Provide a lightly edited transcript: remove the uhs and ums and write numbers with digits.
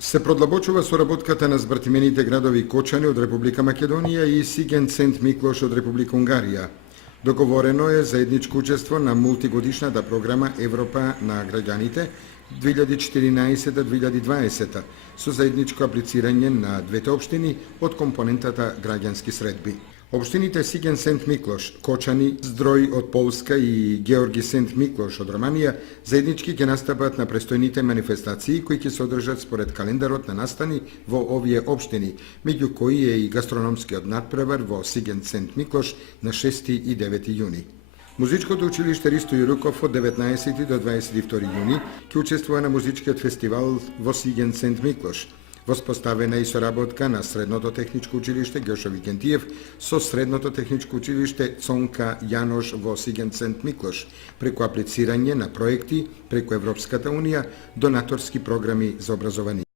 Се продлабочува соработката на збртимените градови Кочани од Република Македонија и Сиген Сент Миклош од Република Унгарија. Договорено е заедничко учество на мултигодишната програма Европа на граѓаните 2014-2020 со заедничко аплицирање на двете општини од компонентата граѓански средби. Општините Сиген Сент Миклош, Кочани, Здрој од Полска и Георги Сент Миклош од Романија заеднички ќе настапат на престојните манифестации кои ќе се одржат според календарот на настани во овие општини, меѓу кои е и гастрономскиот надпревар во Сиген Сент Миклош на 6 и 9 јуни. Музичкото училиште Ристо Јуруков од 19 до 22 јуни ќе учествува на музичкиот фестивал во Сиген Сент Миклош. Воспоставена и соработка на Средното техничко училиште Геошо Викентиев со Средното техничко училиште Цонка Јанош во Сиген Сент Миклош, преку аплицирање на проекти преку Европската унија, донаторски програми за образование.